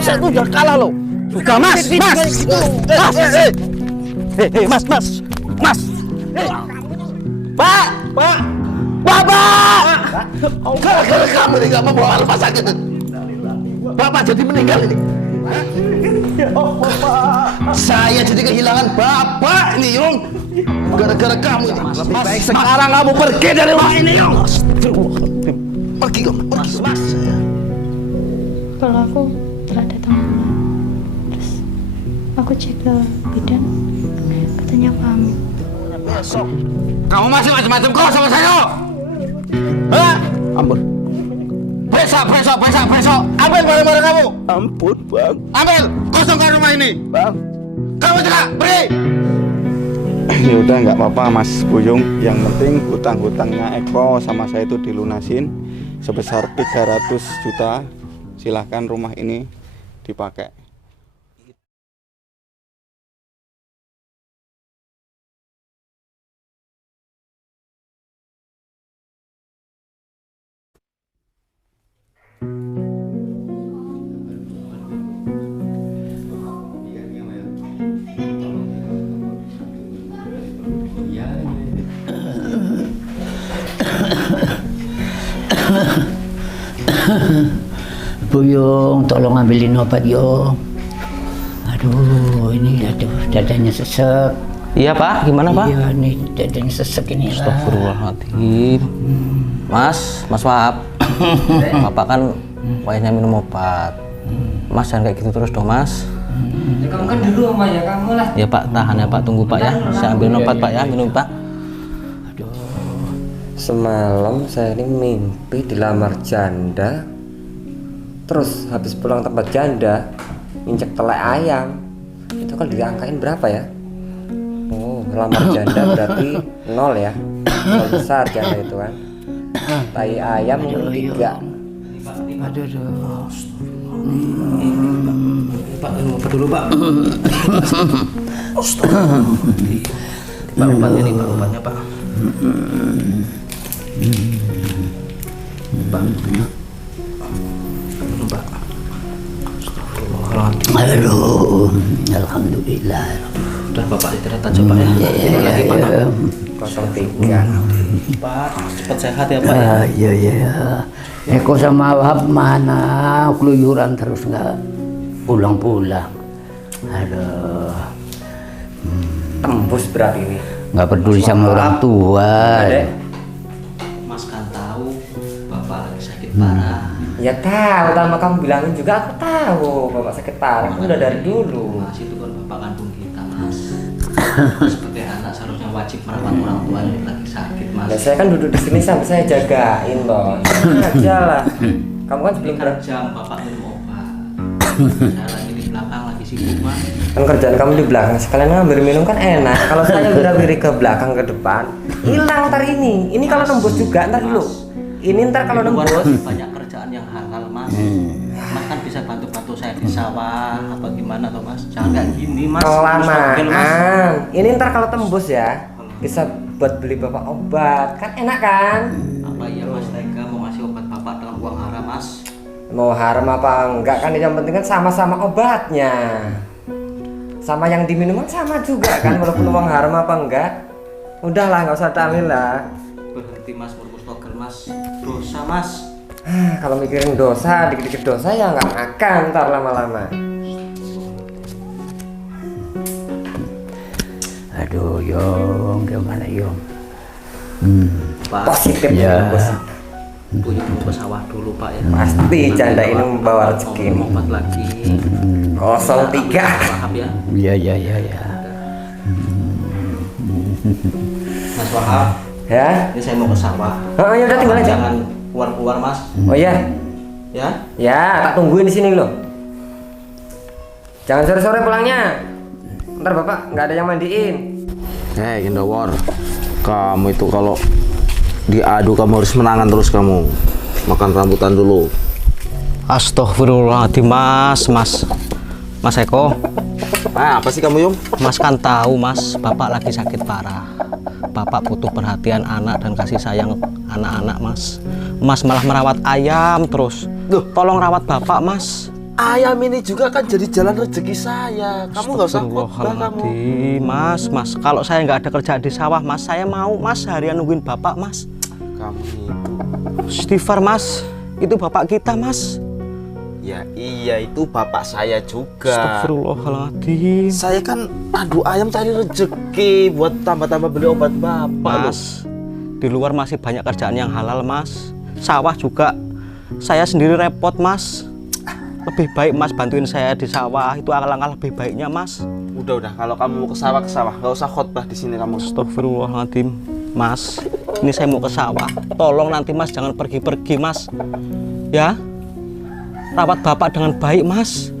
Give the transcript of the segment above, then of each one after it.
Saya tuh udah kalah loh. Sudah mas. Pak. Bapak. Gara-gara kamu nih nggak membawa rumah sakit. Bapak jadi meninggal ini. Saya jadi kehilangan bapak ini, Yung. Gara-gara kamu ini. Lebih baik sekarang kamu pergi dari rumah ini, Yung. Pergi, Yung. Pergi, Mas. Kalau aku telah datang pulang, terus aku cek ke bidan, katanya aku hamil. Besok kamu masih macam-macam kok sama saya? Hah? Ampun. Besok. Ambil barang-barang kamu. Ampun, Bang. Ambil, kosongkan rumah ini. Bang. Kamu tidak pergi. Ya udah nggak apa-apa Mas Buyung. Yang penting hutang-hutangnya Eko sama saya itu dilunasin sebesar 300 juta. Silahkan rumah ini dipakai. Buyung, tolong ambilin obat yo. Aduh, ini aduh dadanya sesek. Iya Pak, gimana Pak? Iya nih dadanya sesek ini. Astagfirullahaladzim. Mas Wahab. Bapak kan wayahnya minum obat. Mas jangan kayak gitu terus dong Mas. Ya, kamu kan dulu sama ya kamu lah. Ya Pak, tahan ya Pak, tunggu Pak ya. Saya ambil obat Pak ya, minum Pak. Semalam saya ini mimpi dilamar janda. Terus habis pulang tempat janda injek telai ayam. Itu kalau diangkain berapa ya? Oh, lamar janda berarti 0 ya. 0 besar janda itu kan. Tai ayam mungkin 3. Pak, minum obat dulu Pak. Pak, obatnya nih Pak, obatnya Pak. Pak. Pak. Aduh, alhamdulillah. Udah Bapak istirahat aja Pak ya. Ini lagi Pak. 03. Pak, cepat sehat ya Pak ya. Iya. Eko sama Wahab mana keluyuran terus nggak pulang-pulang. Aduh. Tembus berat ini. Nggak peduli sama orang tua. Mas kan tahu Bapak lagi sakit parah. Ya tahu, sama kamu bilangin juga aku tahu bapak sakit parah. Udah dari dulu. Mas itu kan Bapak kandung kita Mas. Seperti anak seharusnya wajib merawat orang tua yang lagi sakit Mas. Nah, saya kan duduk di sini sampai saya jagain loh. Aja lah. Kamu kan sebelum jam Bapak minum obat. Saya lagi di belakang lagi sibuk Mas. kan kerjaan kamu di belakang, sekalian ngambil minum kan enak. Kalau saya wirawiri ke belakang ke depan, hilang ntar ini. Ini kalau nembus juga ntar dulu. Ini ntar kalau nembus banyak kerjaan yang halal Mas. Mas kan bisa bantu-bantu saya di sawah apa gimana toh Mas. Jangan kayak gini Mas. kelamaan. Ini ntar kalau tembus ya bisa buat beli bapak obat, kan enak kan? Apa iya Mas tega mau ngasih obat Bapak dengan uang haram Mas? Mau haram apa enggak kan, yang penting kan sama-sama obatnya. Sama yang diminum kan sama juga kan, walaupun uang haram apa enggak. Udahlah, nggak usah dalil lah. Berhenti Mas, bermustaqil Mas. Dosa Mas. Kalau mikirin dosa, dikit-dikit dosa ya nggak akan ntar lama-lama. Aduh, Yong, gimana Yong? Pak, Positif Ya. bos. Punya ke sawah dulu Pak ya. Pasti janda ini membawa rezeki ini. Obat lagi. 03. Paham ya? Iya. Mas Wahab, Ya. ini saya mau ke sawah. Oh ya udah tinggal aja. Jangan keluar-keluar Mas. Oh iya. Ya. Ya, tak tungguin di sini loh. Jangan sore-sore pulangnya. Ntar bapak nggak ada yang mandiin. Hei Indowar, kamu itu kalau diadu kamu harus menangan terus kamu. Makan rambutan dulu. Astagfirullahaladzim Mas Eko. Apa sih kamu Yung? Mas kan tahu Mas, Bapak lagi sakit parah. Bapak butuh perhatian anak dan kasih sayang anak-anak Mas. Mas malah merawat ayam terus. Tolong rawat Bapak Mas. ayam ini juga kan jadi jalan rezeki saya. Kamu nggak usah khotbah kamu. Mas, kalau saya nggak ada kerjaan di sawah, Mas, saya mau, Mas, harian nungguin Bapak, Mas. Kamu itu. Istighfar, Mas. Itu Bapak kita, Mas. Ya iya, itu bapak saya juga. Astagfirullahaladzim. Saya kan adu ayam cari rezeki buat tambah-tambah beli obat bapak. Mas, di luar masih banyak kerjaan yang halal, Mas. Sawah juga saya sendiri repot, Mas. Lebih baik Mas bantuin saya di sawah, itu alangkah lebih baiknya, Mas. Udah, kalau kamu mau ke sawah, nggak usah khotbah di sini kamu. Astagfirullahaladzim. Mas, ini saya mau ke sawah. Tolong nanti Mas jangan pergi-pergi, Mas. Ya, rawat Bapak dengan baik, Mas.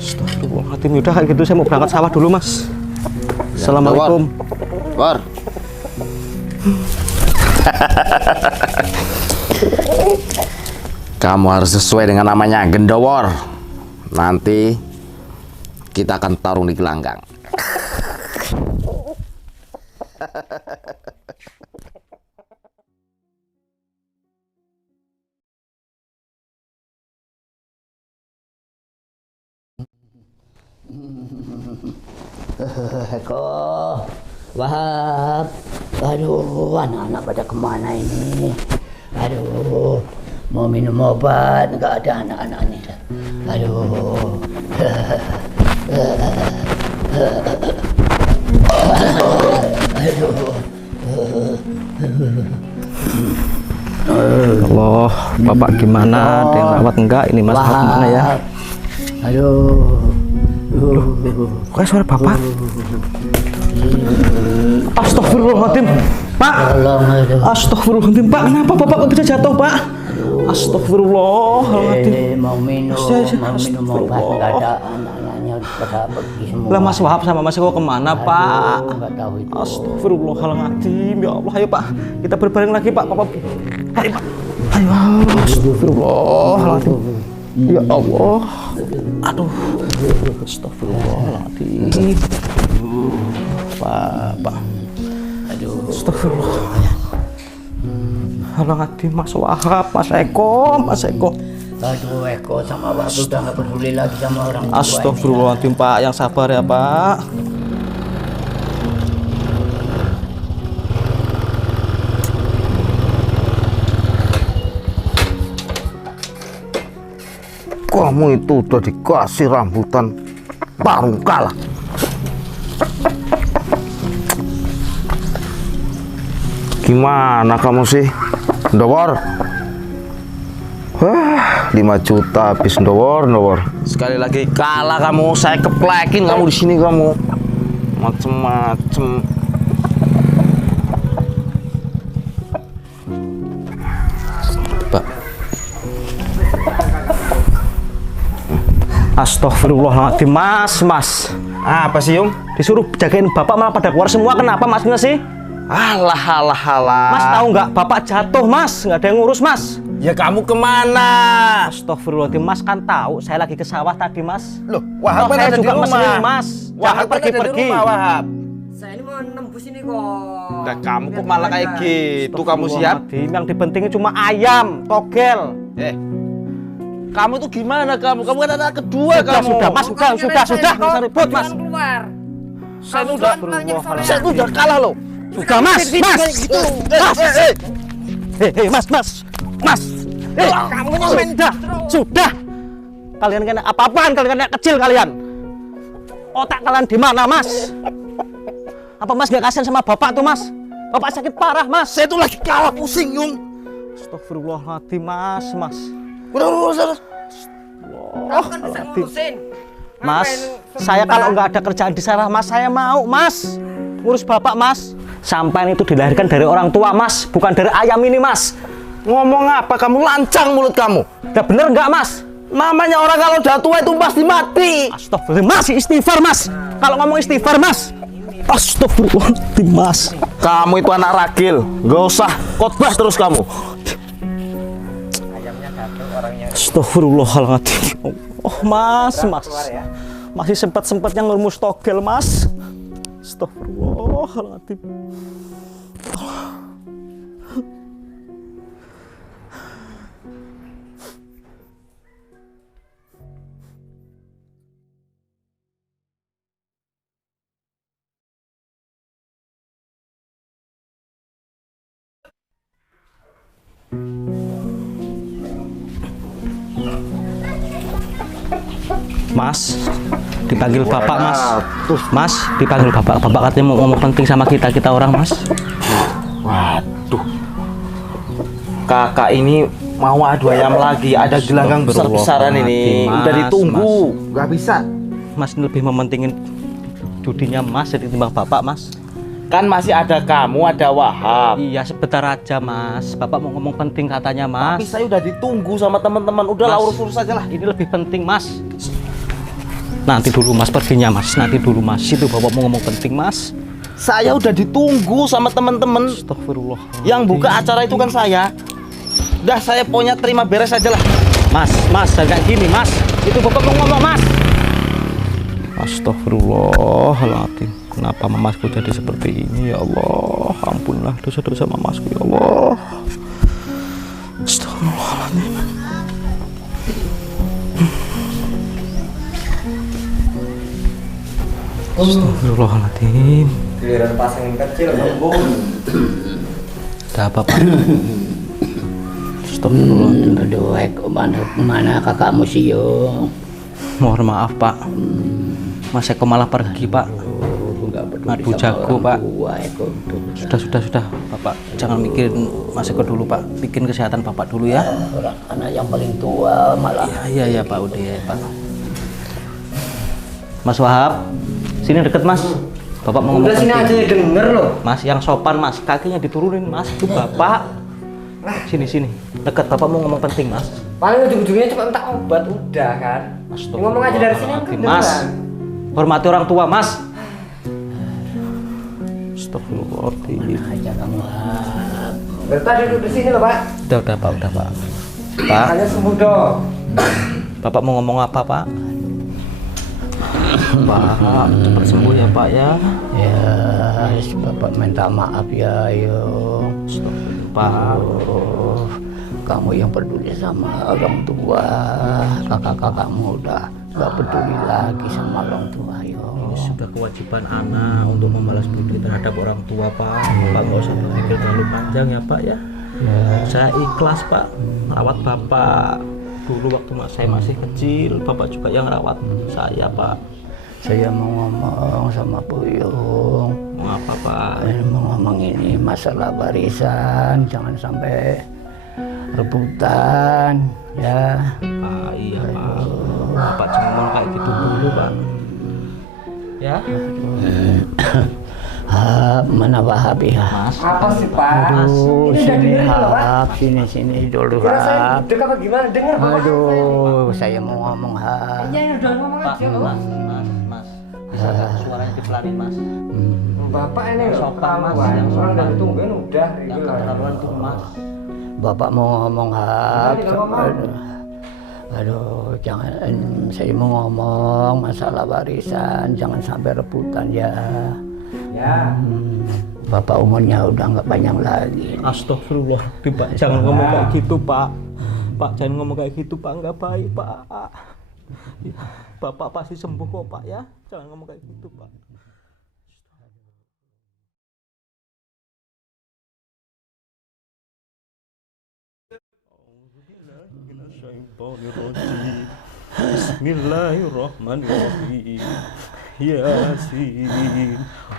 Astagfirullahaladzim. Yaudah kayak gitu saya mau berangkat sawah dulu, Mas. Assalamualaikum. War. Kamu harus sesuai dengan namanya, Gendowor. Nanti kita akan tarung di gelanggang. Eko, Wahab, aduh, anak-anak pada kemana ini? Aduh, mau minum obat, nggak ada anak-anak ini. Aduh, Allah, Bapak gimana? Ada yang rawat enggak? Ini Mas Wahab gimana ya? aduh, Kok suara Bapak? Astagfirullahaladzim, Pak. tolong, aduh. Astagfirullahaladzim, Pak. Kenapa Bapak kok bisa jatuh, Pak? Astagfirullahaladzim. Mau minum obat, nggak ada anak-anaknya pada pergi semua. Lah Mas Wahab sama Mas Eko kemana, Pak? Nggak tahu itu. Astagfirullahaladzim, ya Allah. Ayo Pak, kita berbareng lagi Pak. Papa. Ayo Pak. Ayo. Astagfirullahaladzim. Ya Allah. Aduh. Astagfirullahaladzim. Pak. Aduh, Astagfirullah. Halangati Mas Wahab, Mas Eko. aduh, Eko sama Wahab udah nggak peduli lagi sama orang tua. Astagfirullahaladzim, Pak. Yang sabar ya, Pak. Kamu itu udah dikasih rambutan parung kalah. Gimana kamu sih, Ndowor? 5 juta habis, Ndowor. Sekali lagi kalah kamu, saya keplekin kamu di sini kamu. Macem-macem. Pak. Astagfirullahaladzim, Mas. Apa sih, Yung? Disuruh jagain Bapak malah pada keluar semua. Kenapa Mas nggak sih? Alah. Mas tahu nggak Bapak jatuh, Mas? Nggak ada yang ngurus, Mas. Ya kamu kemana? Astagfirullahaladzim, Mas kan tahu saya lagi ke sawah tadi, Mas. Loh, Wahab kan Saya ada di juga rumah. mesin, Mas. Jangan Wahab kan ada di pergi-pergi. rumah, Wahab. Saya ini mau nembus ini kok. Nah, kamu kok malah kayak gitu? Kamu siap? Astagfirullahaladzim, yang dipentingin cuma ayam, togel. Kamu tuh gimana kamu? Kamu kan anak kedua kamu. Sudah, Mas, sudah, nggak usah ribut, Mas. Keluar. Saya tuh udah kalah loh. Sudah, Mas. Mas. Kamu sudah. Kalian kena apa-apaan? Kalian kena kecil kalian. Otak kalian di mana, Mas? Apa Mas nggak kasihan sama Bapak tuh, Mas? Bapak sakit parah, Mas. Saya tuh lagi kalah pusing, Yung. Astagfirullahaladzim, Mas. Udah. Kamu kan bisa ngurusin. Mas, saya kalau nggak ada kerjaan di sawah, Mas, saya mau, Mas. Ngurus Bapak, Mas. Sampai itu dilahirkan dari orang tua, Mas, bukan dari ayam ini, Mas. Ngomong apa? Kamu lancang mulut kamu. Udah bener nggak, Mas? Namanya orang kalau udah tua itu pasti mati. Astagfirullah, Mas, istighfar, Mas. Kalau ngomong istighfar, Mas. Astagfirullahaladzim, Mas. Kamu itu anak ragil. Gak usah khotbah terus kamu. Astagfirullahaladzim. Oh, Mas. Masih sempat-sempatnya ngerumus togel, Mas. Astagfirullahaladzim. Mas, dipanggil bapak mas. Mas, dipanggil bapak. Bapak katanya mau ngomong penting sama kita orang mas. Waduh, kakak ini mau adu ayam lagi. Ada gelanggang besar-besaran ini. Mas, Udah ditunggu, nggak bisa. Mas lebih mementingin judinya mas jadi timbang bapak mas. Kan masih ada kamu, ada Wahab. Iya sebentar aja mas. Bapak mau ngomong penting katanya mas. Tapi saya udah ditunggu sama teman-teman. Udah lah, urus-urus aja lah. Ini lebih penting mas. Nanti dulu mas perginya mas. Nanti dulu mas. Itu bapak mau ngomong penting mas. Saya udah ditunggu sama teman-teman. Astagfirullah. Yang buka acara itu kan saya. Udah, saya pokoknya terima beres aja lah. Mas, kayak gini mas. Itu bapak mau ngomong mas. Astagfirullahaladzim. Kenapa mamasku jadi seperti ini ya Allah. Ampunlah dosa-dosa mamasku ya Allah. Astagfirullahaladzim. Astagfirullahaladzim. Giliran pasangin kecil lembut. Ada apa pak? Astagfirullahaladzim. Aduh, mana kakakmu sih yo? Mohon maaf pak. Mas Eko malah pergi pak. Madu jago pak. Sudah bapak jangan mikirin Mas Eko dulu pak. Bikin kesehatan bapak dulu ya. Orang anak yang paling tua malah. Iya pak udah ya pak. Mas Wahab, sini deket mas. Bapak mau ngomong Udah sini penting. aja denger loh. Mas yang sopan mas, kakinya diturunin mas. Itu bapak. Sini deket bapak mau ngomong penting mas. Paling ujung-ujungnya cuma minta obat udah kan. Ngomong aja dari sini kan Mas, hormati orang tua mas. Astagfirullahaladzim. Aja kamu. Bertadi duduk di sini loh pak. Udah pak. Pak, Hanya sembuh dong. bapak mau ngomong apa pak? Pak, cepat sembuh ya pak ya. Ya, bapak minta maaf ya, ayo. Pak, Kamu yang peduli sama orang tua, kakak-kakakmu udah gak peduli lagi sama orang tua, yo. ini sudah kewajiban anak untuk membalas budi terhadap orang tua pak. Pak nggak usah berpikir terlalu panjang ya pak ya. Saya ikhlas pak merawat bapak. Dulu waktu saya masih kecil, bapak juga yang rawat saya pak. Saya mau ngomong sama Puyung. Mau apa pak? Mau ngomong ini masalah warisan, jangan sampai rebutan, ya. Pak, iya pak. Bapak jangan ngomong kayak gitu dulu pak. Ya. Mana Wahab ya? Mas. Apa sih pak? Aduh, Ini udah sini dengerin loh pak. Hap, sini dulu Kira saya Hap. duduk apa gimana? Dengar pak. Aduh, saya mau ngomong Hap. Iya udah ngomong Pak, aja loh. mas. Bisa nggak suaranya dipelanin mas? Bapak ini loh Sopan, Mas. keterlaluan. Yang Orang sopan. dari tungguin udah Yang gitu loh. keterlaluan tuh mas. Bapak mau ngomong Hap. Udah, ngomong. Aduh, jangan. Saya mau ngomong masalah warisan, jangan sampai rebutan ya. Ya. Bapak umurnya udah nggak panjang lagi. Astagfirullah, Pak. Jangan ngomong kayak gitu, Pak. Pak, jangan ngomong kayak gitu, Pak. Nggak baik, Pak. Bapak pasti sembuh kok, Pak ya. Jangan ngomong kayak gitu, Pak. Bismillahirrahmanirrahim. Yasin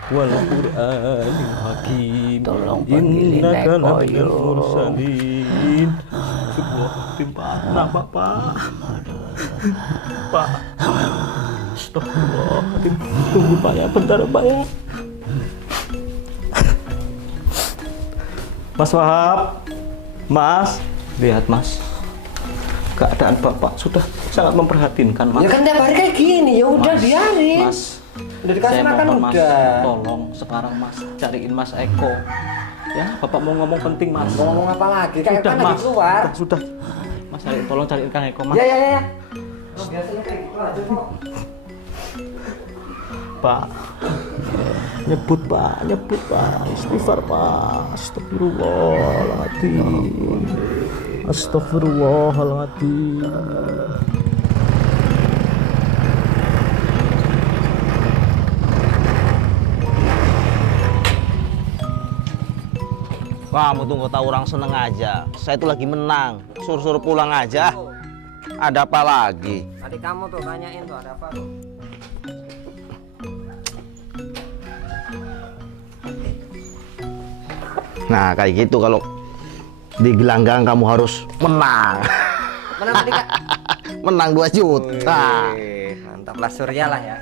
wal Qur'anil Hakim. Tolong panggilin Innaka Eko, laminal yo. mursalin. Astagfirullahaladzim, Pak. Kenapa, Pak? Pak. Astagfirullahaladzim. Tunggu, Pak ya. Bentar, Pak ya. Mas Wahab. Mas. Lihat, Mas. Keadaan Bapak sudah sangat memprihatinkan, Mas. Ya kan tiap hari kayak gini, ya udah Mas, biarin. Mas, Udah dikasih saya makan mohon, Mas, udah. tolong sekarang Mas cariin Mas Eko. Ya, Bapak mau ngomong penting, Mas. Mau ngomong apa lagi? Kayak Sudah, kan lagi Mas. keluar. Sudah. Mas, tolong cariin Kang Eko, Mas. Ya. Oh, biasanya kayak gitu aja kok. Pak. Nyebut, Pak. Istighfar, Pak. Astagfirullahaladzim. Astagfirullahaladzim. Kamu tuh nggak tahu orang seneng aja. Saya tuh lagi menang. Suruh-suruh pulang aja. Ada apa lagi? Adik kamu tuh tanyain tuh ada apa tuh. Nah kayak gitu kalau di gelanggang kamu harus menang. Menang tadi Kak? Menang 2 juta. Wih, mantap lah, surya lah ya.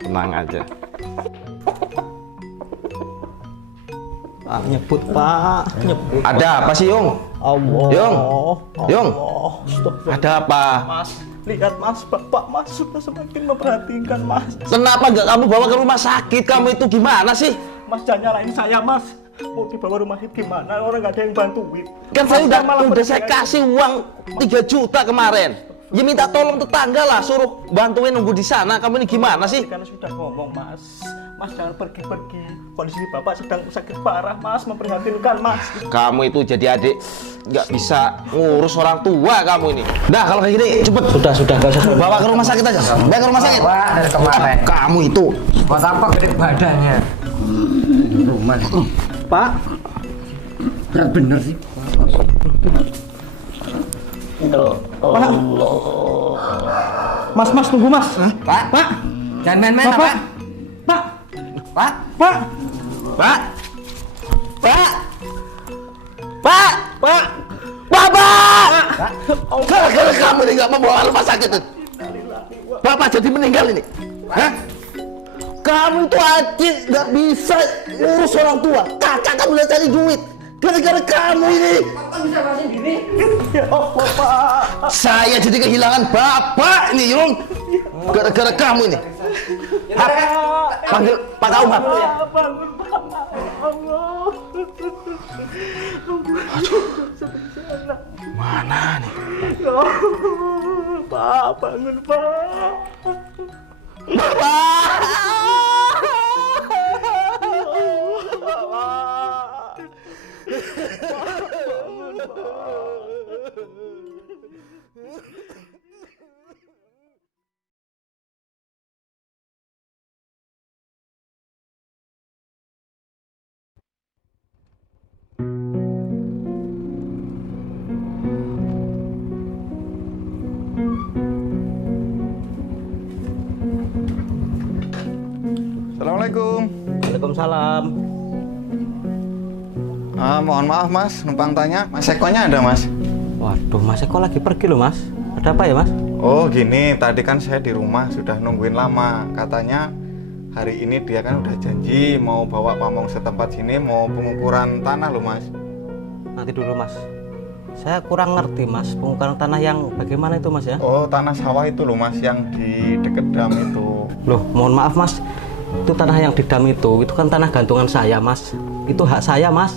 Tenang aja. Pak nyebut Pak, nyebut. Ada apa sih Yung? Allah. Yung, Astagfirullah. ada apa? Mas, lihat Mas, Bapak Mas sudah semakin memperhatikan Mas. Kenapa nggak kamu bawa ke rumah sakit? Kamu itu gimana sih? Mas jangan nyalain saya Mas. Mau dibawa rumah sakit gimana? Orang nggak ada yang bantuin. Kan saya Mas, udah malah saya pergi. kasih uang 3 juta kemarin. Ya minta tolong tetangga lah, suruh bantuin nunggu di sana. Kamu ini gimana sih? Kan sudah ngomong Mas. Mas jangan pergi-pergi. Kondisi Bapak sedang sakit parah Mas, memprihatinkan Mas. Kamu itu jadi adik nggak bisa ngurus orang tua kamu ini. Nah kalau kayak gini cepet. Sudah nggak usah. Bawa ke rumah sakit aja. Bawa ke rumah sakit. Bawa dari kemarin. Kamu itu. Buat apa gede badannya? Rumah. Pak, Berat bener sih. Mas tunggu Mas. Pak, Pak, jangan main-main Bapak. Pak. Pak, Pak. Pak, Pak. Pak. Pak, Bapak. Gara-gara kamu ini nggak membawa rumah sakit. Bapak jadi meninggal ini. Hah? Kamu itu aja nggak bisa ngurus orang tua. Kakak kamu udah cari duit. Gara-gara kamu ini. Kok bisa bahas sendiri? ya Allah Pak. Saya jadi kehilangan bapak ini, Yung. Gara-gara kamu ini. Hap, panggil Pak Kauhap. Bangun Pak. Allah. Mana nih? Ya Allah, Pak, bangun Pak. Assalamualaikum. Waalaikumsalam. Mohon maaf Mas, numpang tanya, Mas Ekonya ada Mas? Waduh, Mas Eko lagi pergi loh Mas. Ada apa ya Mas? Oh gini, tadi kan saya di rumah sudah nungguin lama. Katanya hari ini dia kan udah janji mau bawa pamong setempat sini, mau pengukuran tanah loh Mas. Nanti dulu Mas. Saya kurang ngerti Mas, pengukuran tanah yang bagaimana itu Mas ya? Oh tanah sawah itu loh Mas, yang di deket dam itu. Loh, mohon maaf Mas. Itu tanah yang di dam itu kan tanah gantungan saya Mas. Itu hak saya Mas.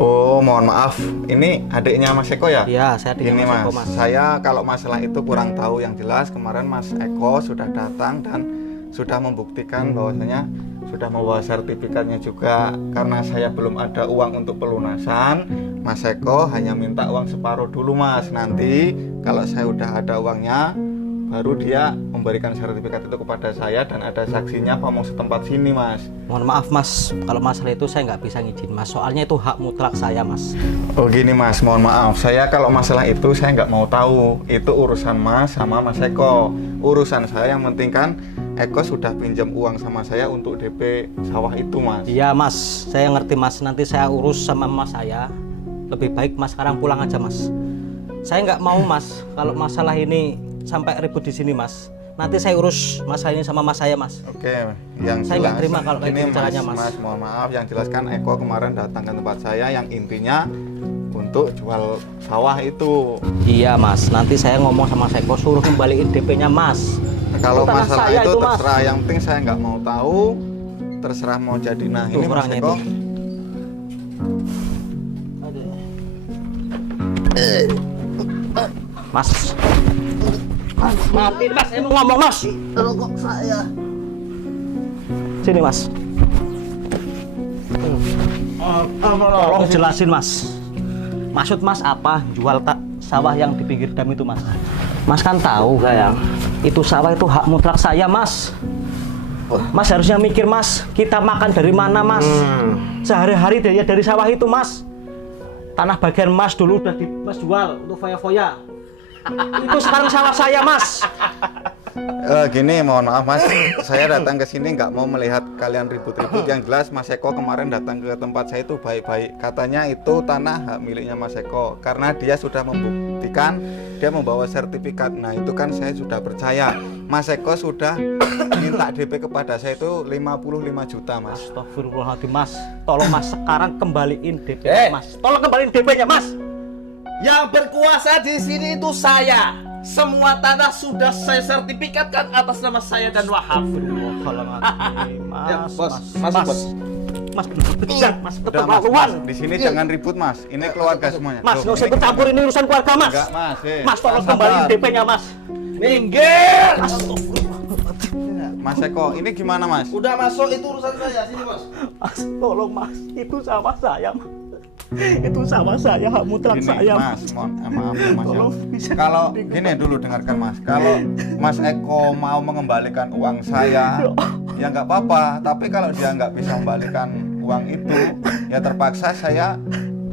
Oh mohon maaf, ini adiknya Mas Eko ya? Iya, saya adiknya Gini Mas Mas, Eko, Mas. saya kalau masalah itu kurang tahu. Yang jelas kemarin Mas Eko sudah datang dan sudah membuktikan bahwasanya sudah membawa sertifikatnya juga. Karena saya belum ada uang untuk pelunasan, Mas Eko hanya minta uang separuh dulu Mas. Nanti kalau saya udah ada uangnya, baru dia memberikan sertifikat itu kepada saya dan ada saksinya pamong setempat sini Mas. Mohon maaf Mas, kalau masalah itu saya nggak bisa ngizin Mas. Soalnya itu hak mutlak saya Mas. Oh gini Mas, mohon maaf, saya kalau masalah itu saya nggak mau tahu. Itu urusan Mas sama Mas Eko. Urusan saya yang penting kan Eko sudah pinjam uang sama saya untuk DP sawah itu Mas. Iya Mas, saya ngerti Mas. Nanti saya urus sama Mas saya. Lebih baik Mas sekarang pulang aja Mas. Saya nggak mau Mas kalau masalah ini sampai ribut di sini Mas. Nanti saya urus masalah ini sama Mas saya Mas. Oke, yang Saya nggak jelas terima kalau kayak ini, gini caranya, Mas. Mas, mohon maaf, yang jelas kan Eko kemarin datang ke tempat saya yang intinya untuk jual sawah itu. Iya Mas, nanti saya ngomong sama Mas Eko suruh kembaliin DP-nya Mas. Kalau Tanah masalah saya itu itu, Mas. terserah, yang penting saya nggak mau tahu, terserah mau jadi. Nah Tuh, ini Mas orangnya Eko. itu. Mas, maafin Mas, saya mau ngomong Mas. Rokok saya. Sini Mas. Tolong jelasin Mas. Maksud Mas apa jual sawah yang di pinggir dam itu Mas? Mas kan tahu kayak itu sawah itu hak mutlak saya Mas. Mas harusnya mikir Mas, kita makan dari mana Mas? Sehari-hari dari sawah itu Mas. Tanah bagian Mas dulu udah Mas jual untuk foya-foya. Itu sekarang sawah saya Mas. Gini, mohon maaf Mas, saya datang ke sini nggak mau melihat kalian ribut-ribut. Yang jelas Mas Eko kemarin datang ke tempat saya itu baik-baik. Katanya itu tanah hak miliknya Mas Eko, karena dia sudah membuktikan dia membawa sertifikat. Nah itu kan saya sudah percaya. Mas Eko sudah minta DP kepada saya itu 55 juta Mas. Astagfirullahaladzim Mas, tolong Mas sekarang kembaliin DP Mas. Tolong kembaliin DP-nya Mas. Yang berkuasa di sini itu saya. Semua tanah sudah saya sertifikatkan atas nama saya dan Wahab. Astagfirullahaladzim Mas. Ya, bos. Mas, Masuk, bos. Mas bener bejat, Mas Udah Mas, keterlaluan. di sini jangan ribut Mas. Ini keluarga semuanya. Mas, Loh, nggak usah ini bercampur, ini urusan keluarga Mas. Enggak Mas. Mas tolong sabar. kembaliin DP-nya Mas. Minggir. Mas Eko, ini gimana Mas? Udah masuk, itu urusan saya. Sini bos. Mas, tolong Mas, itu sama saya Mas. Itu sama saya, hak mutlak Gini saya Mas, maaf ya Mas ya. Tolong bisa Kalau dikembalikan. gini dulu dengarkan Mas, kalau Mas Eko mau mengembalikan uang saya, ya nggak apa-apa. Tapi kalau dia nggak bisa membalikan uang itu, ya terpaksa saya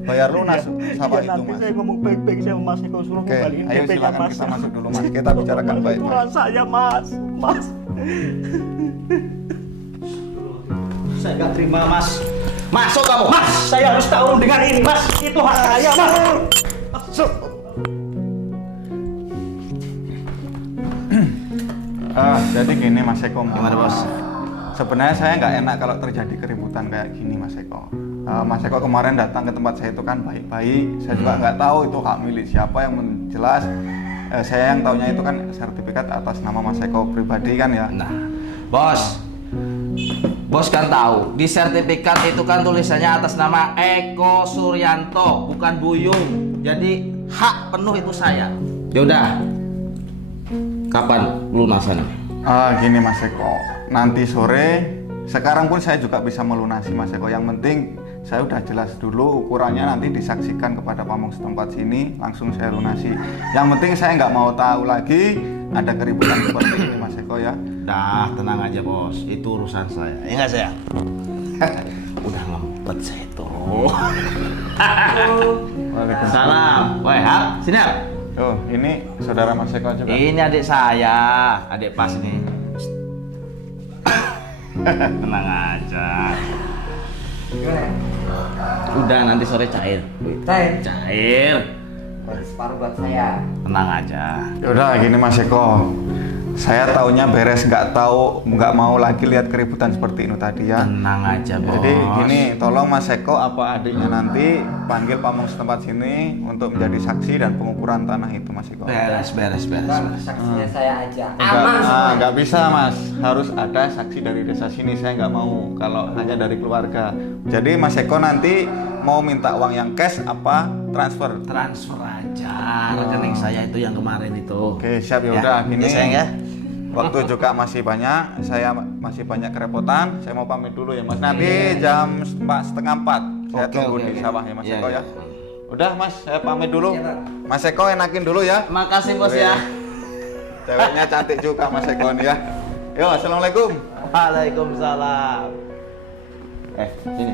bayar lunas sawah Iya, itu nanti Mas. saya ngomong baik-baik sama Mas Eko, suruh Oke, kembaliin ayo DP-nya silakan Mas. kita masuk dulu Mas. Kita bicarakan Mas, baik itu Mas. hak saya Mas. Mas. Saya nggak terima Mas. Masuk kamu. Mas, saya harus tahu dengan ini Mas. Itu hak saya Mas. Masuk. Jadi gini Mas Eko, Gimana, Bos? Sebenarnya saya nggak enak kalau terjadi keributan kayak gini Mas Eko. Mas Eko kemarin datang ke tempat saya itu kan baik-baik. Saya juga nggak tahu itu hak milik siapa, yang jelas saya yang taunya itu kan sertifikat atas nama Mas Eko pribadi kan ya. Nah, Bos kan tahu di sertifikat itu kan tulisannya atas nama Eko Suryanto, bukan Buyung. Jadi hak penuh itu saya. Ya udah. Kapan lunasannya? Gini Mas Eko, nanti sore. Sekarang pun saya juga bisa melunasi Mas Eko. Yang penting saya udah jelas dulu ukurannya, nanti disaksikan kepada pamong setempat sini, langsung saya lunasi. Yang penting saya nggak mau tahu lagi ada keributan seperti ini Mas Eko ya. Dah, tenang aja Bos, itu urusan saya. Ya nggak saya? Udah ngempet saya tuh. Salam. Woi, Hap, sini Hap. Oh, ini saudara Mas Eko juga. Ini adik saya, adik pas nih. Tenang aja. Udah nanti sore cair. Cair. Separuh buat saya. Tenang aja. Yaudah gini Mas Eko, saya taunya beres, nggak mau lagi lihat keributan seperti ini tadi ya. Tenang aja Bos. Jadi gini, tolong Mas Eko apa adiknya nanti panggil pamong setempat sini untuk menjadi saksi dan pengukuran tanah itu Mas Eko. Beres. Saksinya saya aja. Nggak bisa Mas, harus ada saksi dari desa sini. Saya nggak mau kalau hanya dari keluarga. Jadi Mas Eko nanti mau minta uang yang cash apa transfer? Transfer aja rekening saya itu yang kemarin itu. Oke siap, ya udah gini. Ya, sayang ya. Waktu juga masih banyak, saya masih banyak kerepotan. Saya mau pamit dulu ya Mas. Nanti jam 3:30 saya tunggu di sawah ya Mas Iya, Eko ya. iya. Udah Mas, saya pamit dulu. Iya, Pak. Mas Eko enakin dulu ya. Makasih Bos ya. Ceweknya cantik juga Mas Eko nih ya. Yo, assalamualaikum. Waalaikumsalam. Sini.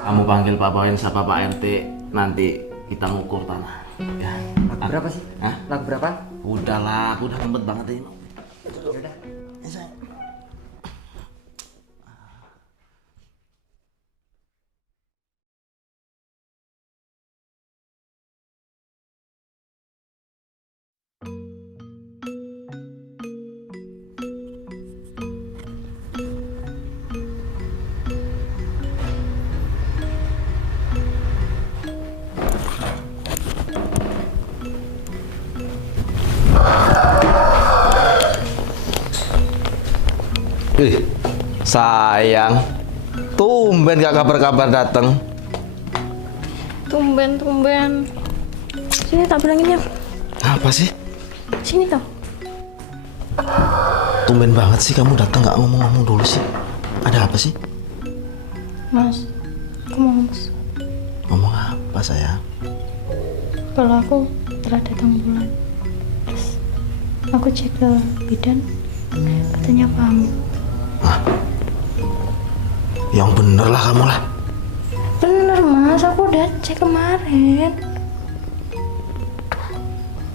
Kamu panggil Pak Boyen sama Pak RT, nanti kita ngukur tanah. Ya. Lagu berapa sih? Hah? Lagu berapa? Udahlah, aku udah ngempet banget ini. Udah. Sayang, tumben gak kabar-kabar dateng. Tumben. Sini tak bilangin ya. Apa sih? Sini tau. Tumben banget sih kamu datang gak ngomong-ngomong dulu sih. Ada apa sih? Mas, aku mau ngomong. Ngomong apa sayang? Kalau aku telah datang bulan, terus aku cek ke bidan, katanya pamit. Yang bener lah kamu lah. Bener Mas, aku udah cek kemarin.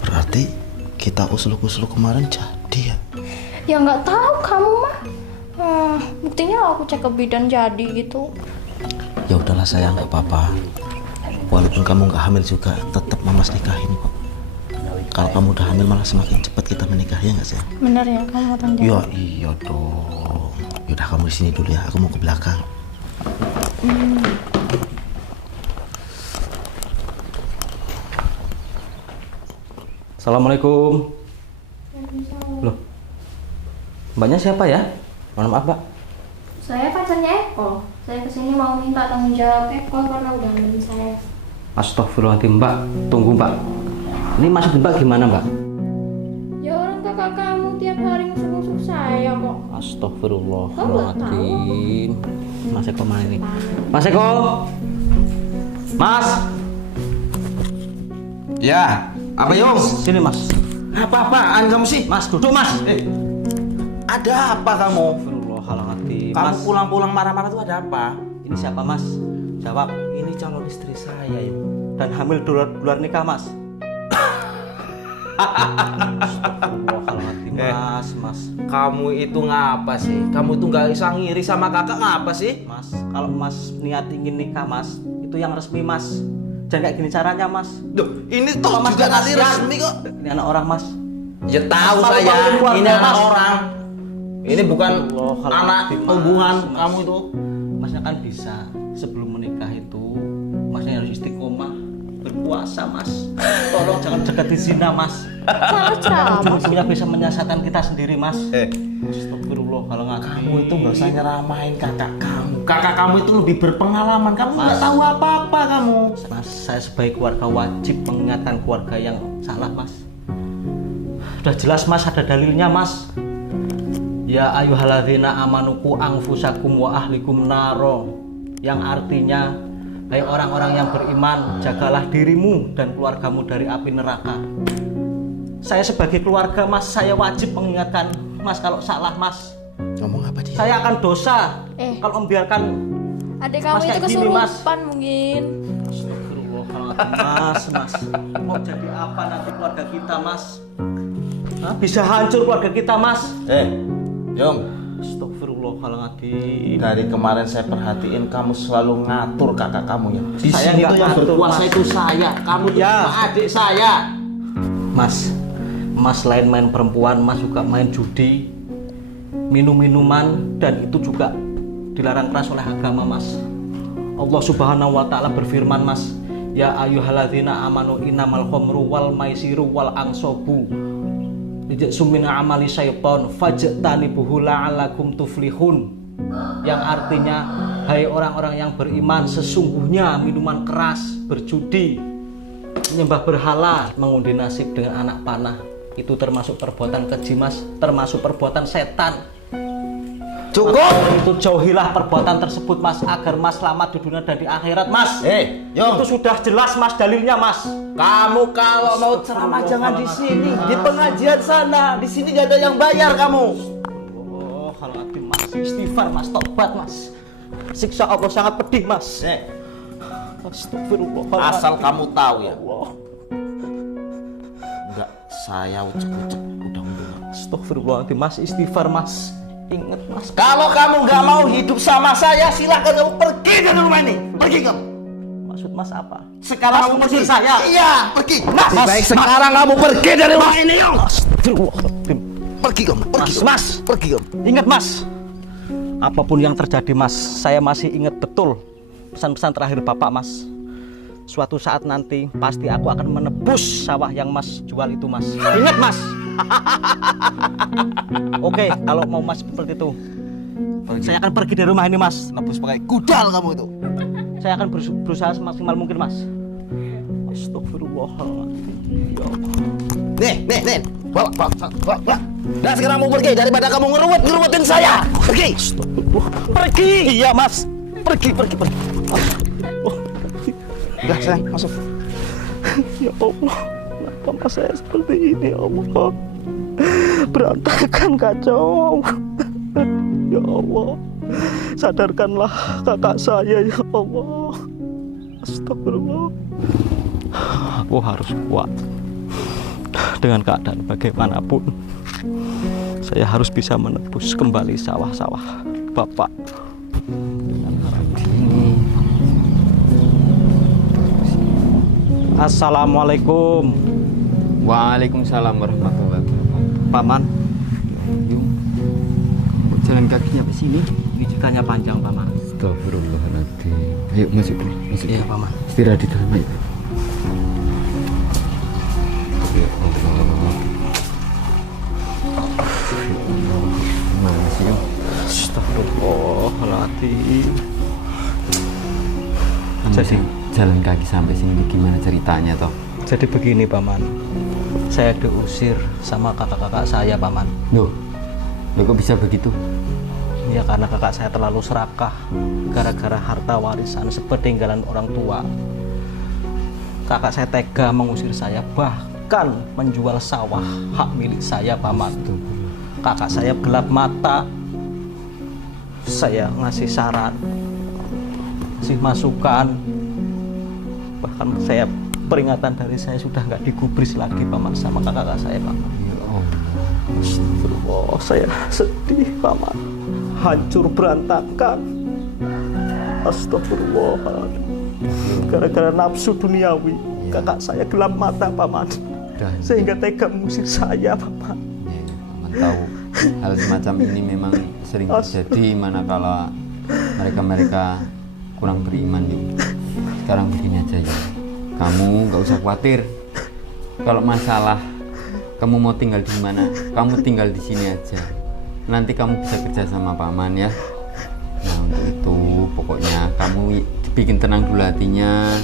Berarti kita usul-usul kemarin jadi jadi ya? Ya nggak tahu kamu mah. Buktinya aku cek ke bidan jadi gitu. Ya udahlah sayang, nggak apa-apa. Walaupun kamu nggak hamil juga, tetap Mas nikahin kok. Kalau kamu udah hamil malah semakin cepat kita menikah, ya nggak sayang? Bener ya, kamu mau tanggung Ya jawab? iya dong. Yaudah kamu di sini dulu ya, aku mau ke belakang. Assalamualaikum. Loh, mbaknya siapa ya? Mohon maaf, Mbak. Saya pacarnya Eko. Saya kesini mau minta tanggung jawab Eko karena udah hamilin saya. Astagfirullahaladzim, Mbak. Tunggu, Mbak. Ini maksud Mbak gimana, Mbak? Ya orang kakak kamu tiap hari musuh-musuh saya kok. Astagfirullahaladzim. Mas Eko mana ini? Mas Eko! Mas! Ya, apa Yung? Sini, Mas. Apa-apaan kamu sih? Mas, duduk, Mas. Ada apa kamu? Astagfirullahaladzim. Kamu Mas, pulang-pulang marah-marah tuh ada apa? ini siapa, Mas? Jawab. Ini calon istri saya, Yung. Dan hamil luar nikah, Mas. Astagfirullahaladzim, Mas. Kamu itu ngapa sih? Kamu itu nggak bisa ngiri sama kakak ngapa sih? Mas, kalau Mas niat ingin nikah, Mas, itu yang resmi, Mas. Jangan kayak gini caranya, Mas. Duh, ini tuh Kalau Mas juga nggak nanti kasihan, resmi kok. Ini anak orang, Mas. Ya tahu Malu-maluin saya, keluarga, ini anak Mas. orang. Ini bukan anak Mas. tumbuhan Mas. kamu itu. Masnya kan bisa sebelum menikah itu, Masnya harus istiqomah berpuasa, Mas. Tolong jangan dekati zina, Mas. Salah ceramah. Ujung-ujungnya bisa menyesatkan kita sendiri, Mas. Astagfirullahaladzim. Kamu itu nggak usah nyeramain kakak kamu. Kakak kamu itu lebih berpengalaman. Kamu nggak Mas. tahu apa-apa kamu. Mas, saya sebagai keluarga wajib mengingatkan keluarga yang salah, Mas. Udah jelas, Mas, ada dalilnya, Mas. Ya ayyuhalladzina amanuku anfusakum wa ahlikum naro, yang artinya hai orang-orang yang beriman, jagalah dirimu dan keluargamu dari api neraka. Saya sebagai keluarga, Mas, saya wajib mengingatkan Mas kalau salah, Mas. Ngomong apa dia? Saya akan dosa kalau membiarkan Adik kamu Mas, itu kayak gini, Mas. kesurupan mungkin. Astagfirullahaladzim, Mas. Mau jadi apa nanti keluarga kita, Mas? Hah? Bisa hancur keluarga kita, Mas. Yung, Astagfirullahaladzim. dari kemarin saya perhatiin kamu selalu ngatur kakak kamu ya. Di Saya sini nggak tuh yang ngatur, berkuasa Mas. itu saya. Kamu tuh Ya. cuma adik saya. Mas selain main perempuan, Mas juga main judi, minum-minuman, dan itu juga dilarang keras oleh agama, Mas. Allah Subhanahu wa taala berfirman, Mas, ya ayyuhalladzina amanu innamal khamru wal maisiru wal ansobu sumina amali syaiton fajtanibuhu la'alakum tuflihun, yang artinya hai orang-orang yang beriman, sesungguhnya minuman keras, berjudi, menyembah berhala, mengundi nasib dengan anak panah, itu termasuk perbuatan keji, Mas, termasuk perbuatan setan. Cukup. Itu jauhilah perbuatan tersebut, Mas, agar Mas selamat di dunia dan di akhirat, Mas. Yung, Itu sudah jelas, Mas, dalilnya, Mas. kamu kalau mau ceramah jangan di sini, di pengajian sana. Di sini gak ada yang bayar kamu. Oh, kalau hati Mas, istighfar, Mas, tobat, Mas. Siksa Allah sangat pedih, Mas. Astagfirullah. Asal kamu tahu ya. Enggak, saya ucek-ucek udah. Astagfirullahaladzim, Mas, istighfar, Mas. Ingat, Mas. Kalau kamu nggak mau hidup sama saya, silahkan kamu pergi dari rumah ini. Pergi kamu. Maksud Mas apa? Sekarang Mas kamu mengusir pergi. saya? Iya, pergi. Mas, Baik, sekarang kamu pergi dari rumah ini, Yung. Astagfirullahaladzim. Pergi kamu. Pergi, Mas. Pergi kamu. Ingat, Mas. Apapun yang terjadi, Mas, saya masih ingat betul pesan-pesan terakhir Bapak, Mas. Suatu saat nanti pasti aku akan menebus sawah yang Mas jual itu, Mas. Ingat, Mas. Oke, kalau mau Mas seperti itu, saya akan pergi dari rumah ini, Mas. Nebus pakai kudal kamu itu. Saya akan berusaha semaksimal mungkin, Mas. Astagfirullahaladzim. Ya Allah. Nih. Bawa. Nah, sekarang kamu pergi daripada kamu ngeruwetin saya. Pergi. Pergi. Iya, Mas. Pergi. Udah, sayang, masuk. Ya Allah, kenapa Mas saya seperti ini, ya Allah? Berantakan, kacau. Ya Allah, sadarkanlah kakak saya, ya Allah. Astagfirullah. Aku harus kuat. Dengan keadaan bagaimanapun, saya harus bisa menebus kembali sawah-sawah Bapak. Assalamualaikum. Waalaikumsalam warahmatullahi wabarakatuh. Paman, Yung, jalan kakinya ke sini. ini ceritanya panjang, Paman. Astagfirullahaladzim. Ayo masuk dulu, masuk. Iya, Paman. Istirahat di dalam ayo. Ya Allah. Mana sih, Yung? Astagfirullahaladzim. Jadi jalan kaki sampai sini gimana ceritanya toh? Jadi begini, Paman. Saya diusir sama kakak-kakak saya, Paman. Loh kok bisa begitu? Ya karena kakak saya terlalu serakah gara-gara harta warisan sepeninggalan orang tua. Kakak saya tega mengusir saya, bahkan menjual sawah hak milik saya, Paman. Kakak saya gelap mata. Saya ngasih saran, ngasih masukan, bahkan saya peringatan dari saya sudah nggak digubris lagi, Paman, sama kakak saya, Paman. Astagfirullah, saya sedih, Paman, hancur berantakan. Astagfirullahaladzim. Gara-gara nafsu duniawi, kakak saya gelap mata, Paman, sehingga tega mengusir saya, Paman. Paman tahu hal semacam ini memang sering terjadi manakala mereka kurang beriman. Sekarang begini aja ya, kamu nggak usah khawatir. Kalau masalah kamu mau tinggal di mana, kamu tinggal di sini aja. Nanti kamu bisa kerja sama paman ya. Nah untuk itu pokoknya kamu bikin tenang dulu hatinya.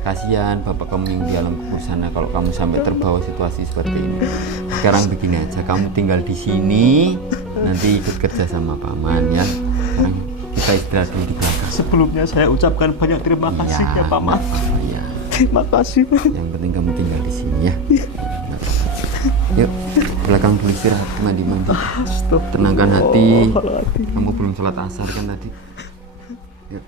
Kasihan bapak kamu yang di alam kubur sana kalau kamu sampai terbawa situasi seperti ini. Sekarang begini aja, kamu tinggal di sini, nanti ikut kerja sama paman ya. Sekarang kita istirahat dulu di belakang. Sebelumnya saya ucapkan banyak terima kasih ya, Paman. Ya. Terima kasih, Pak. Yang penting kamu tinggal di sini ya. Yuk, belakang dulu istirahat, mandi-mandi. Tenangkan hati. Kamu belum sholat asar kan tadi? Yuk.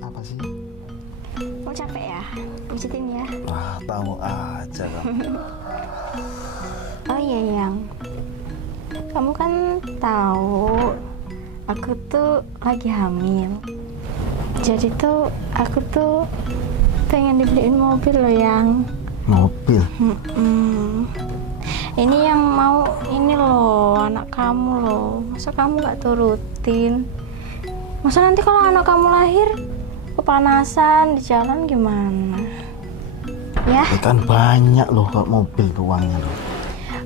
Apa sih? Mau capek ya? Pijitin ya. Wah, tahu aja kamu. Oh iya, Yang. Kamu kan tahu aku tuh lagi hamil. Jadi tuh aku tuh pengen dibeliin mobil loh, Yang. Mobil? Ini yang mau ini loh, anak kamu loh. Masa kamu gak turutin? Masa nanti kalau anak kamu lahir kepanasan di jalan gimana? Ya? Kan banyak loh kalau mobil tuh uangnya loh.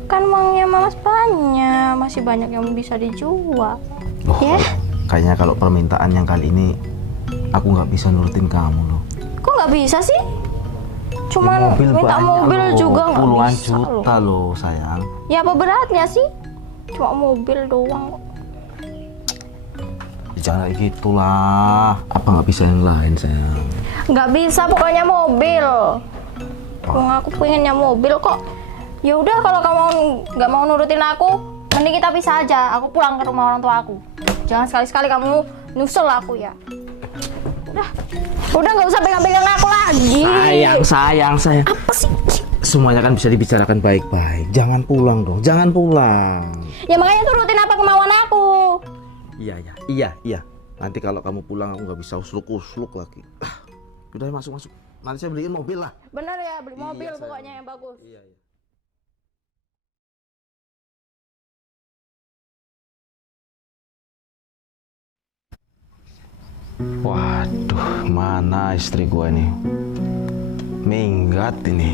Kan uangnya Mamas banyak, masih banyak yang bisa dijual. Loh, Ya? kayaknya kalau permintaan yang kali ini aku nggak bisa nurutin kamu loh. Kok nggak bisa sih? Cuman minta banyak mobil loh, juga nggak puluhan bisa juta loh sayang. Ya apa beratnya sih? Cuma mobil doang. Jangan kayak gitulah. Apa nggak bisa yang lain sayang? Nggak bisa pokoknya mobil. Wong aku pengennya mobil kok. Ya udah kalau kamu nggak mau nurutin aku, mending kita pisah aja. Aku pulang ke rumah orang tua aku. Jangan sekali-sekali kamu nyusul aku ya. Udah nggak usah pegang-pegang aku lagi. Sayang. Apa sih? Semuanya kan bisa dibicarakan baik-baik. Jangan pulang dong, jangan pulang. Ya makanya turutin apa kemauan aku. Iya. Nanti kalau kamu pulang aku nggak bisa usluk-usluk lagi. Udah masuk. Nanti saya beliin mobil lah. Bener ya, beli mobil pokoknya yang bagus. Iya. Waduh, mana istri gua nih? Minggat ini.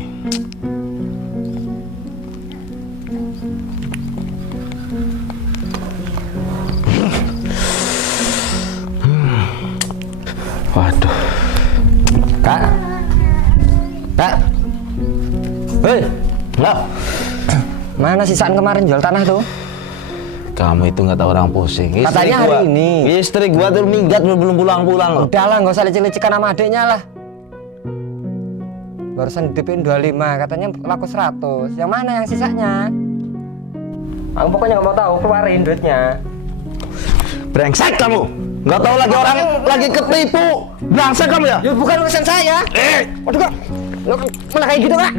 Waduh. Kak. Hei, Lah, mana sisaan kemarin jual tanah tuh? kamu itu nggak tahu orang pusing. Katanya hari ini. Istri gua tuh minggat belum pulang-pulang loh. Udah lah, nggak usah licik-licikan sama adiknya lah. Barusan ditipin 25, katanya laku 100. Yang mana yang sisanya? Aku pokoknya nggak mau tahu, keluarin duitnya. Brengsek kamu. Nggak tahu lagi orang lagi ketipu. Brengsek kamu ya? Ya bukan urusan saya. Waduh kak, malah kayak gitu kak.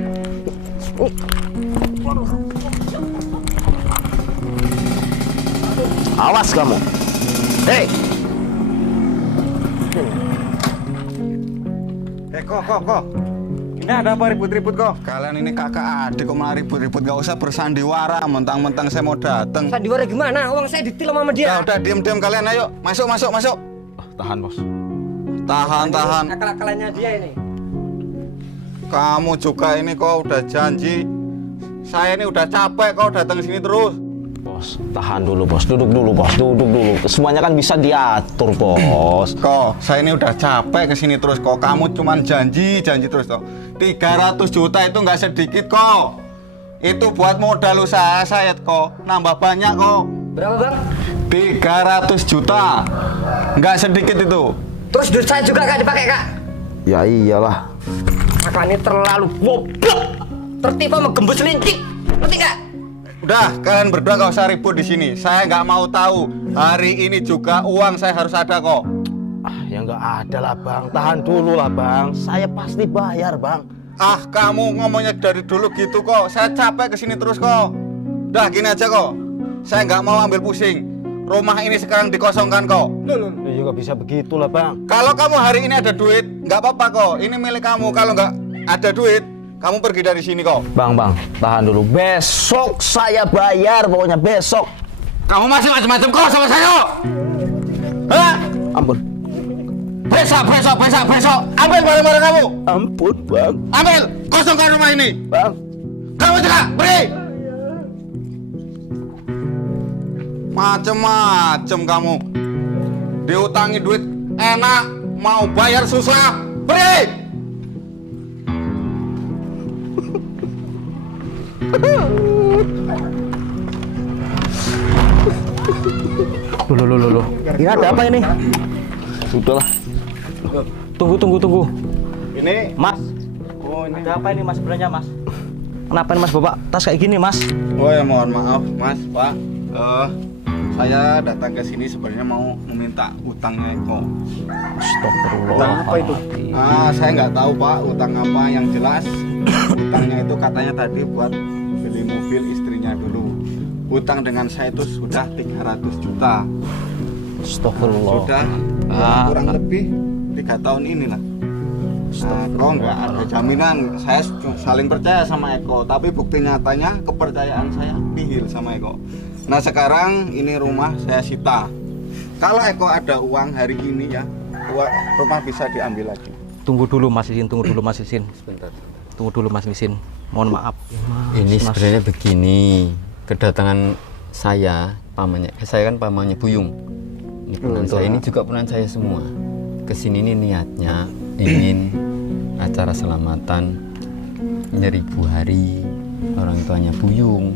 Awas kamu. Hei. Kok. Ini ada apa ribut-ribut kok? Kalian ini kakak adik kok malah ribut-ribut, gak usah bersandiwara, mentang-mentang saya mau datang. Sandiwara gimana? Uang saya ditilang sama dia. Ya udah diam-diam kalian, ayo masuk. Tahan bos. Tahan. Akal-akalannya dia ini. Kamu juga ini kok udah janji. Saya ini udah capek kok datang sini terus. Bos, tahan dulu bos, duduk dulu. Semuanya kan bisa diatur bos. Kok saya ini udah capek kesini terus kok. Kamu cuman janji terus kok. 300 juta itu nggak sedikit kok. Itu buat modal usaha saya kok. Nambah banyak kok. Berapa bang? 300 juta. Nggak sedikit itu. Terus duit saya juga kak dipakai kak. Ya iyalah. Kakak ini terlalu goblok. Tertipu sama gembus lincik. Ngerti kak? Udah, kalian berdua gak usah ribut di sini. Saya nggak mau tahu. Hari ini juga uang saya harus ada kok. Ya nggak ada lah bang, tahan dulu lah bang. Saya pasti bayar bang. Kamu ngomongnya dari dulu gitu kok. Saya capek kesini terus kok. Udah gini aja kok. Saya nggak mau ambil pusing. Rumah ini sekarang dikosongkan kok. Ya juga bisa begitu lah bang. Kalau kamu hari ini ada duit, nggak apa-apa kok. Ini milik kamu. Kalau nggak ada duit, kamu pergi dari sini kok. Bang, tahan dulu. Besok saya bayar, pokoknya besok. Kamu masih macam-macam kok sama saya. Hah? Ampun. Besok. Ambil barang-barang kamu. Ampun bang. Ambil. Kosongkan rumah ini. Bang. Kamu juga beri. Macem-macem kamu. Diutangi duit enak, mau bayar susah. Beri. Loh. Ini ada apa ini? Sudahlah. Tunggu. Ini Mas. Oh, ini Ada apa ini mas sebenarnya mas? Kenapa ini mas bapak tas kayak gini mas? Oh ya mohon maaf Mas, Pak. Saya datang ke sini sebenarnya mau meminta utangnya Eko. Astagfirullah. Utang apa itu? Saya nggak tahu Pak, utang apa yang jelas. Utangnya itu katanya tadi buat beli mobil istrinya dulu. Utang dengan saya itu sudah 300 juta. Astagfirullah. Sudah kurang lebih 3 tahun inilah. Kok nggak ada jaminan. Saya saling percaya sama Eko, tapi bukti nyatanya kepercayaan saya nihil sama Eko. Nah sekarang ini rumah saya sita. Kalau Eko ada uang hari ini ya, rumah bisa diambil lagi. Tunggu dulu Mas Lisin. Sebentar. Tunggu dulu Mas Lisin. Mohon maaf. Ini sebenarnya begini, kedatangan saya kan pamannya Buyung. Ini punan saya, ini juga punan saya semua. Kesini ini niatnya ingin acara selamatan nyeribu hari orang tuanya Buyung.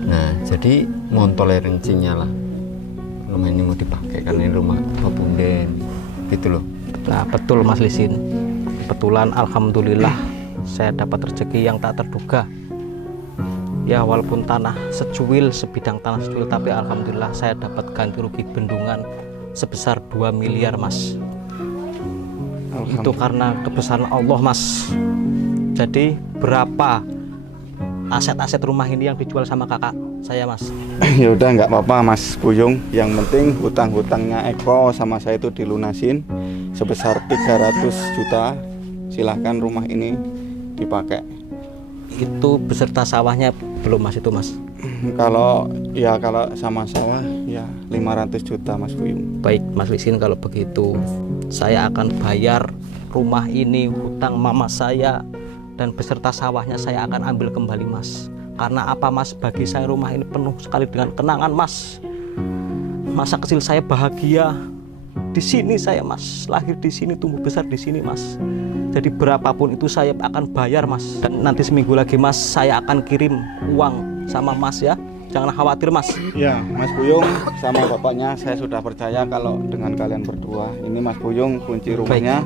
Nah, jadi mau toleransinya lah. Rumah ini mau dipakai karena ini rumah Pak Punden, gitu loh. Nah betul Mas Lisin. Kebetulan alhamdulillah saya dapat rezeki yang tak terduga. Ya walaupun tanah secuil, sebidang tanah secuil, tapi alhamdulillah saya dapat ganti rugi bendungan sebesar 2 miliar mas. Itu karena kebesaran Allah mas. Jadi berapa aset-aset rumah ini yang dijual sama kakak saya mas? Ya udah nggak apa-apa Mas Buyung. Yang penting hutang-hutangnya Eko sama saya itu dilunasin sebesar 300 juta. Silahkan rumah ini dipakai. Itu beserta sawahnya belum mas itu mas? Kalau sama sawah ya 500 juta Mas Buyung. Baik Mas Lisin, kalau begitu saya akan bayar rumah ini, hutang mama saya, dan beserta sawahnya saya akan ambil kembali mas. Karena apa mas? Bagi saya rumah ini penuh sekali dengan kenangan mas. Masa kecil saya bahagia di sini, saya mas lahir di sini, tumbuh besar di sini mas. Jadi berapapun itu saya akan bayar mas. Dan nanti seminggu lagi mas saya akan kirim uang sama mas ya. Jangan khawatir mas. Ya Mas Buyung sama bapaknya saya sudah percaya kalau dengan kalian berdua. Ini Mas Buyung kunci rumahnya.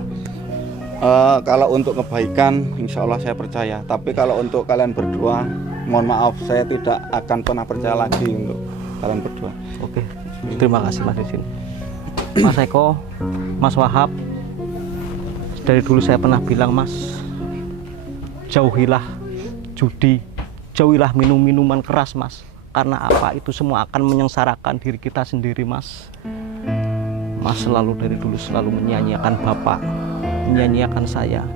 Kalau untuk kebaikan insya Allah saya percaya. Tapi kalau untuk kalian berdua mohon maaf, saya tidak akan pernah percaya lagi untuk kalian berdua. Oke, terima kasih Mas Isin. Mas Eko, Mas Wahab, dari dulu saya pernah bilang Mas, jauhilah judi, jauhilah minum-minuman keras Mas. Karena apa? Itu semua akan menyengsarakan diri kita sendiri Mas. Mas selalu dari dulu selalu menyanyiakan Bapak, menyanyiakan saya.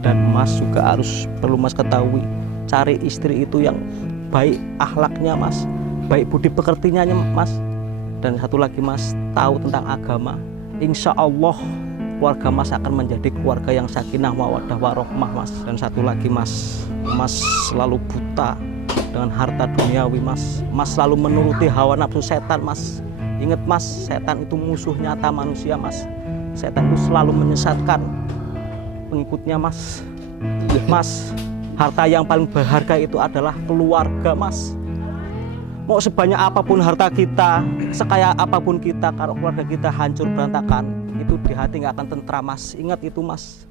Dan Mas juga perlu Mas ketahui, cari istri itu yang baik akhlaknya Mas, baik budi pekertinya Mas. Dan satu lagi Mas, tahu tentang agama. Insya Allah keluarga Mas akan menjadi keluarga yang sakinah mawaddah warahmah Mas. Dan satu lagi Mas, Mas selalu buta dengan harta duniawi Mas. Mas selalu menuruti hawa nafsu setan Mas. Ingat Mas, setan itu musuh nyata manusia Mas. Setan itu selalu menyesatkan pengikutnya Mas. Mas, harta yang paling berharga itu adalah keluarga Mas. Mau sebanyak apapun harta kita, sekaya apapun kita, kalau keluarga kita hancur berantakan, itu di hati nggak akan tentram Mas. Ingat itu Mas.